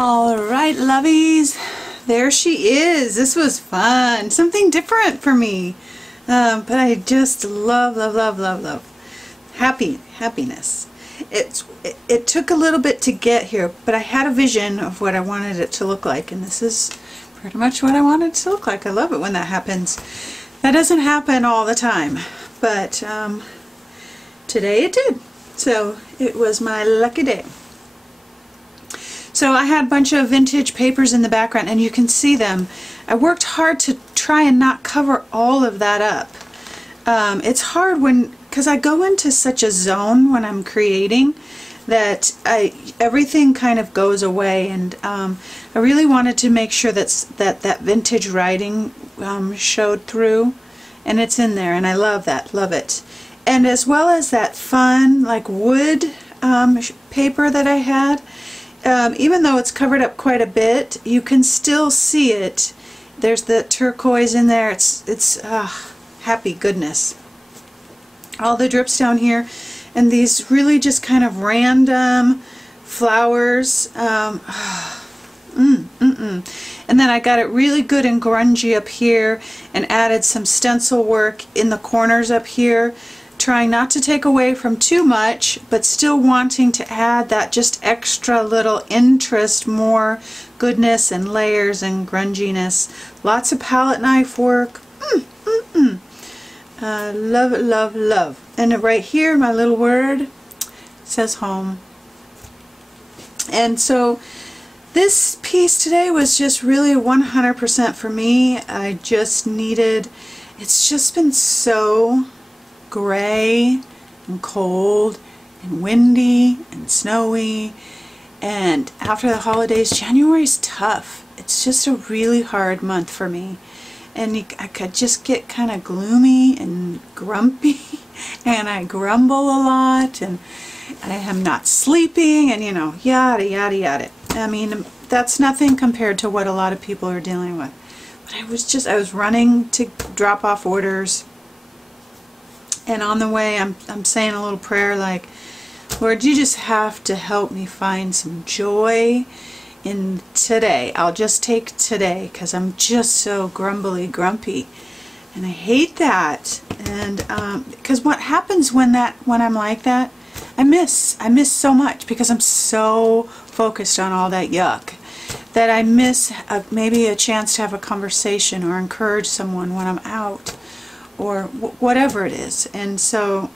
Alright, lovies, there she is. This was fun. Something different for me. But I just love happiness. It took a little bit to get here, but I had a vision of what I wanted it to look like, and this is pretty much what I wanted it to look like. I love it when that happens. That doesn't happen all the time, but today it did. So it was my lucky day. So I had a bunch of vintage papers in the background, and you can see them. I worked hard to try and not cover all of that up. It's hard because I go into such a zone when I'm creating that everything kind of goes away, and I really wanted to make sure that vintage writing showed through, and it's in there, and I love that, love it. And as well as that fun like wood paper that I had. Even though it's covered up quite a bit, you can still see it. There's the turquoise in there. It's happy goodness. All the drips down here, and these really just kind of random flowers. And then I got it really good and grungy up here, and added some stencil work in the corners up here, trying not to take away from too much, but still wanting to add that just extra little interest, more goodness and layers and grunginess. Lots of palette knife work. Love it, love, love. And right here, my little word says home. And so this piece today was just really 100% for me. I just needed, it's just been so gray and cold and windy and snowy, and after the holidays, January's tough. It's just a really hard month for me, and I could just get kind of gloomy and grumpy, and I grumble a lot, and I am not sleeping, and you know, yada yada yada. I mean, that's nothing compared to what a lot of people are dealing with. But I was running to drop off orders. And on the way, I'm saying a little prayer like, Lord, you just have to help me find some joy in today. I'll just take today because I'm just so grumpy. And I hate that. And because what happens when I'm like that, I miss so much because I'm so focused on all that yuck that I miss maybe a chance to have a conversation or encourage someone when I'm out, or whatever it is. And so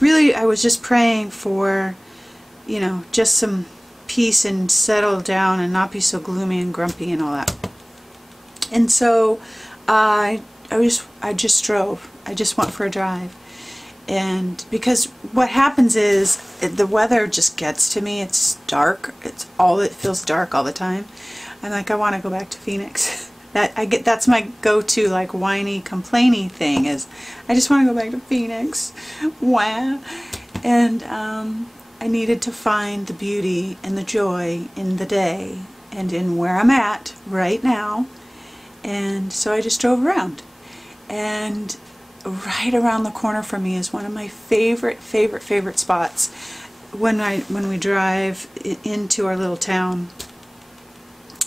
really I was just praying for, you know, just some peace and settle down and not be so gloomy and grumpy and all that. And so I just drove. I just went for a drive. And because what happens is the weather just gets to me. It's dark. It feels dark all the time. I'm like, I want to go back to Phoenix. That's my go-to like whiny complainy thing, is I just want to go back to Phoenix. Wow. And I needed to find the beauty and the joy in the day and in where I'm at right now. And so I just drove around, and right around the corner from me is one of my favorite spots when we drive into our little town,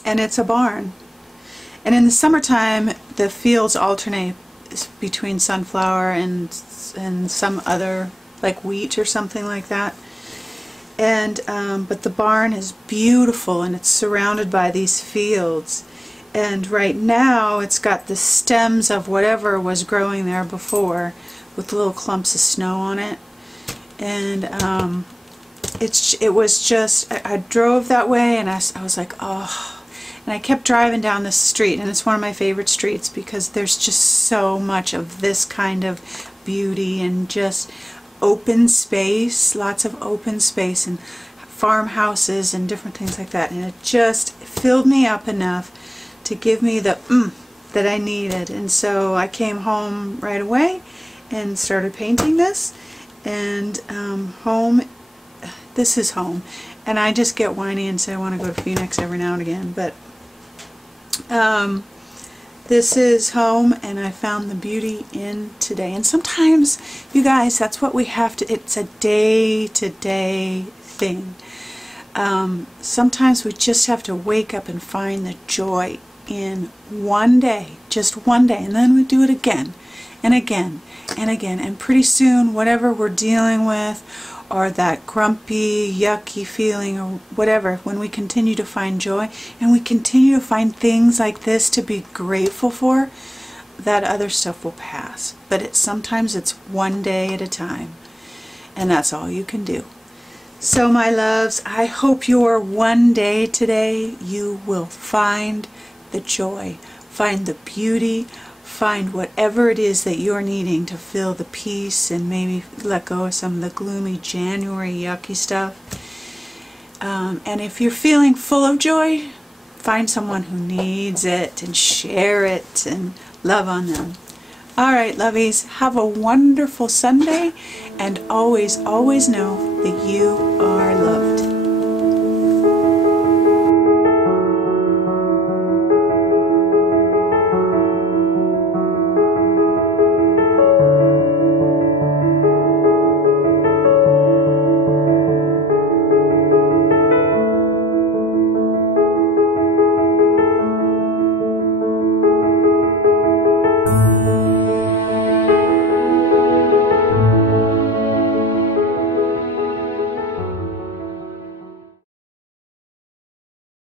and it's a barn. And in the summertime, the fields alternate between sunflower and some other, like wheat or something like that. And but the barn is beautiful, and it's surrounded by these fields. And right now, it's got the stems of whatever was growing there before, with little clumps of snow on it. And it was just, I drove that way, and I was like, oh. And I kept driving down this street, and it's one of my favorite streets because there's just so much of this kind of beauty and just open space, lots of open space and farmhouses and different things like that. And it just filled me up enough to give me the that I needed. And so I came home right away and started painting this. And this is home. And I just get whiny and say I want to go to Phoenix every now and again, but this is home, and I found the beauty in today. And sometimes, you guys, that's what we have to, it's a day-to-day thing. Sometimes we just have to wake up and find the joy in one day, just one day, and then we do it again and again and again, and pretty soon whatever we're dealing with, or that grumpy, yucky feeling or whatever, when we continue to find joy and we continue to find things like this to be grateful for, that other stuff will pass. But sometimes it's one day at a time, and that's all you can do. So my loves, I hope your one day today you will find the joy, find the beauty, find whatever it is that you're needing to feel the peace, and maybe let go of some of the gloomy January yucky stuff. And if you're feeling full of joy, find someone who needs it and share it and love on them. Alright, lovies, have a wonderful Sunday, and always, always know that you are